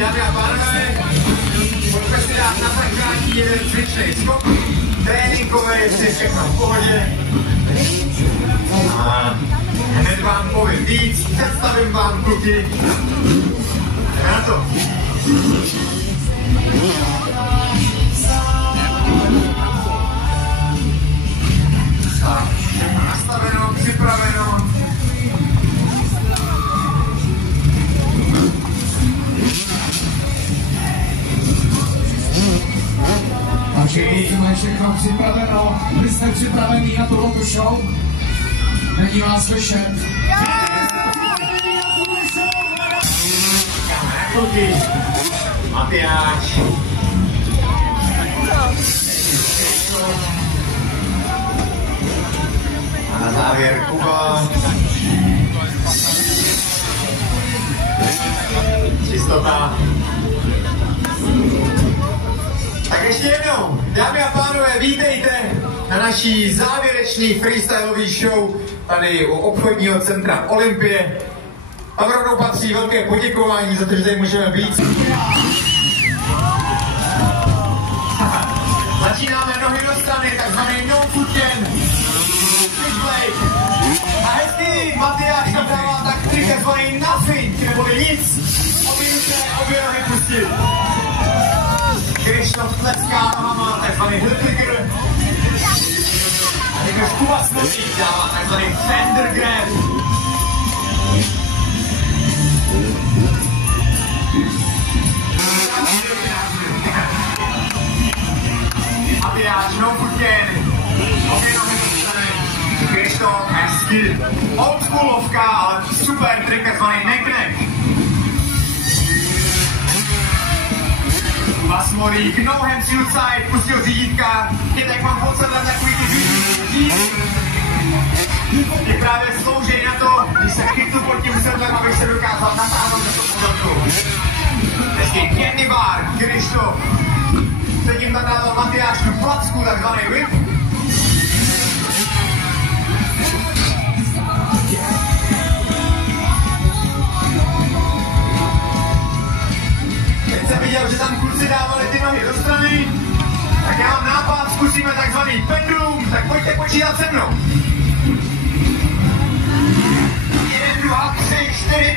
dámy a pánové, pojďme si dát na parkátí jeden cvičný skok, tréninkový, jestli je všechno v pohodě. A hned vám povím víc, představím vám kluky. Jdeme na to. Tak, nastaveno, připraveno. Takže máme všechno připraveno. Vy jste připravení na tuto show? Není vás slyšet. Kluky, Matyáš. A na závěr Kuba. Čistota. Tak ještě jednou, dámy a pánové, vítejte na naší závěrečný freestyleový show tady u obchodního centra Olympie. A rovnou patří velké poděkování za to, že tady můžeme být. Začínáme nohy do strany, takzvaný no foot can. A hezký Matyáš tam dává tak takzvaný nothing, neboli nic. Obě nohy pustit. Krištof tleská nohama, takzvaný Hilfiger. A teďka Kuba Smolík dává takzvaný fender grab. Matyáš, no foot can. Obě nohy do strany. Krištof, hezky. Oldschoolovka, ale super trik, takzvaný neck-neck. Smolík, no hands outside, pustil řídítka, je tak mám pod sebem takový ty řídíky. Ty právě slouží na to, když se chytnu pod tím sedlem, abych se dokázal natáhnout za to podatku. Hezký candy bar, když to předtím tam dával Matyáš tu placku, takzvaný whip. Teď jsem viděl, že tam kluci dávali ty nohy do strany, tak já mám nápad, zkusíme takzvaný pendulum, tak pojďte počítat se mnou. 1, 2, 3, 4,